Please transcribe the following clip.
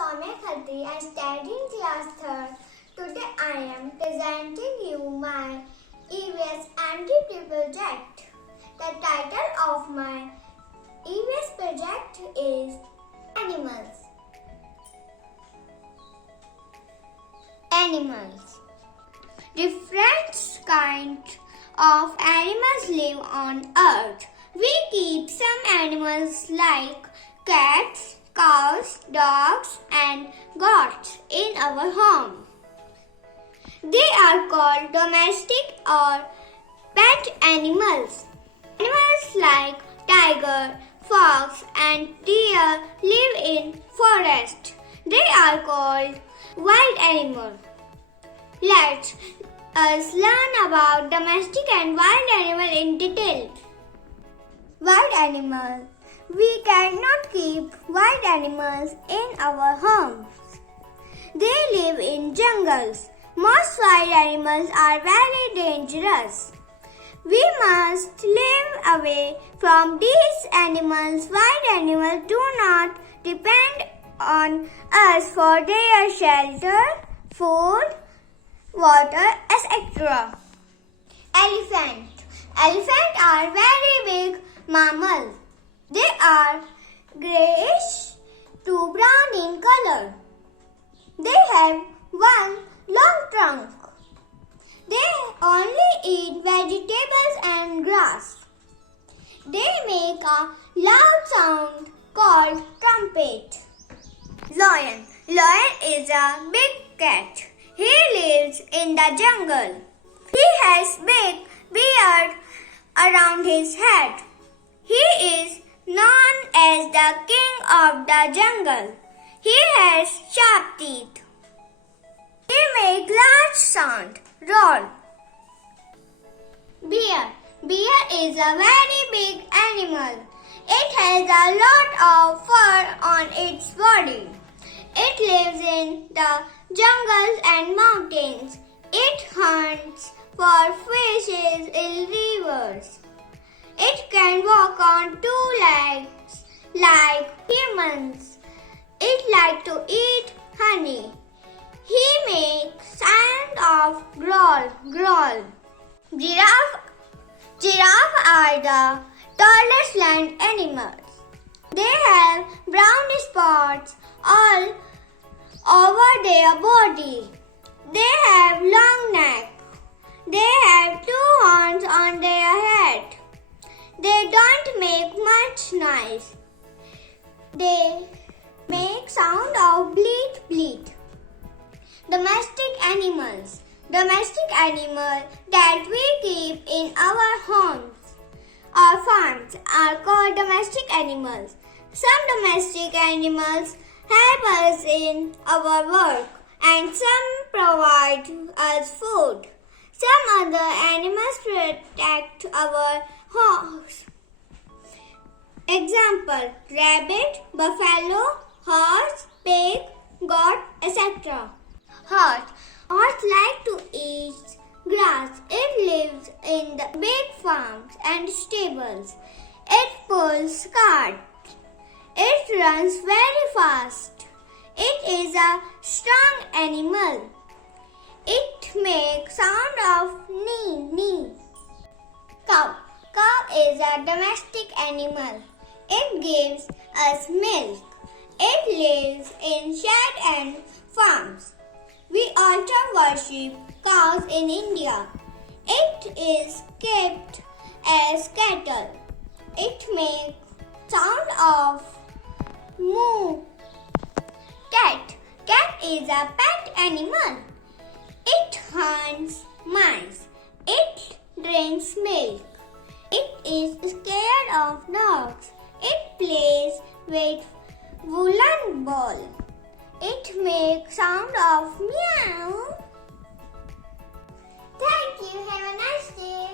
Soumya Khatri. I studying class 3rd. Today I am presenting you my EVS MDP project. The title of my EVS project is Animals. Animals. Different kinds of animals live on earth. We keep some animals like cats, cows, dogs and goats in our home. They are called domestic or pet animals. Animals like tiger, fox and deer live in forest. They are called wild animals. Let us learn about domestic and wild animals in detail. Wild animals. We cannot keep wild animals in our homes. They live in jungles. Most wild animals are very dangerous. We must live away from these animals. Wild animals do not depend on us for their shelter, food, water, etc. Elephant. Elephants are very big mammals. They are grayish to brown in color. They have one long trunk. They only eat vegetables and grass. They make a loud sound called trumpet. Lion. Lion is a big cat. He lives in the jungle. He has big beard around his head. He is known as the king of the jungle. He has sharp teeth. He makes large sound, roar. Bear. Bear is a very big animal. It has a lot of fur on its body. It lives in the jungles and mountains. It hunts for fishes in rivers. It can walk on two legs like humans. It likes to eat honey. He makes sound of growl, growl. Giraffe. Giraffe are the tallest land animals. They have brown spots all over their body. They have long neck. They have two horns on their head. They don't make much noise. They make sound of bleat, bleat. Domestic animals. Domestic animals that we keep in our homes or farms are called domestic animals. Some domestic animals help us in our work and some provide us food. Some other animals protect our house. Example: rabbit, buffalo, horse, pig, goat, etc. Horse. Horse like to eat grass. It lives in the big farms and stables. It pulls carts. It runs very fast. It is a strong animal. It makes sound of nee, nee. Cow. Cow is a domestic animal. It gives us milk. It lives in shed and farms. We also worship cows in India. It is kept as cattle. It makes sound of moo. Cat. Cat is a pet animal. It hunts mice. It drinks milk. It is scared of dogs. It plays with woolen ball. It makes sound of meow. Thank you. Have a nice day.